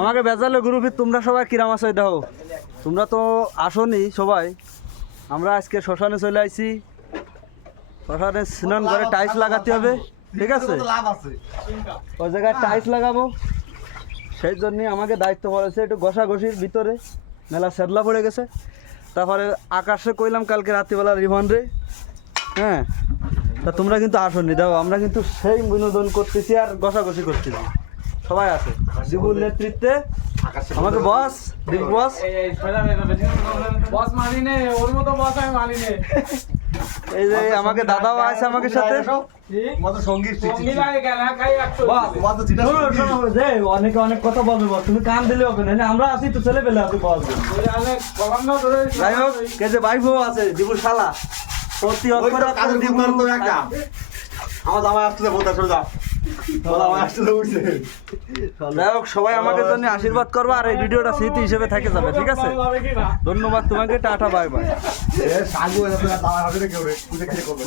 আমাকে বেজালে গ্রুপে তোমরা সবাই কিরাম আছো দেখো, তোমরা তো আসোনি সবাই। আমরা আজকে শ্মশানে চলে আইছি, শ্মশানে স্নান করে টাইলস লাগাতে হবে, ঠিক আছে? ওই জায়গায় টাইলস লাগাবো, সেই জন্য আমাকে দায়িত্ব পড়েছে একটু ঘষাঘষির ভিতরে, মেলা সেদলা পড়ে গেছে। তারপরে আকাশে কইলাম কালকে রাত্রিবেলা রিভান্ডে, হ্যাঁ। তা তোমরা কিন্তু আসোনি, দেখো আমরা কিন্তু সেই বিনোদন করতেছি আর ঘষাঘষি করতেছি, সবাই আছে দিবুর নেতৃত্বে। আমাকে বস দিবু বস, বস মানি নে, ওর মতো বস আমি মানি নে। এই যে আমাকে দাদাও আছে আমাকে সাথে। অনেকে অনেক কথা বলবে বস, তুমি কান দিলে হবে না, আমরা আছি তো ছেলে পেলে আছি বস। যাই হোক, কে যে ভাই বউ আছে দিবুর শালা সত্যি আমার জামাই আসতে বলতে চলে যা, জামাই আসতে উঠছে। যাই হোক, সবাই আমাকে জন্য আশীর্বাদ করবে আর এই ভিডিওটা স্মৃতি হিসেবে থেকে যাবে, ঠিক আছে? ধন্যবাদ তোমাকে, টাটা বাই বাই। সাগু জামাই হাতে কেউ রে, তুই দেখে করবে।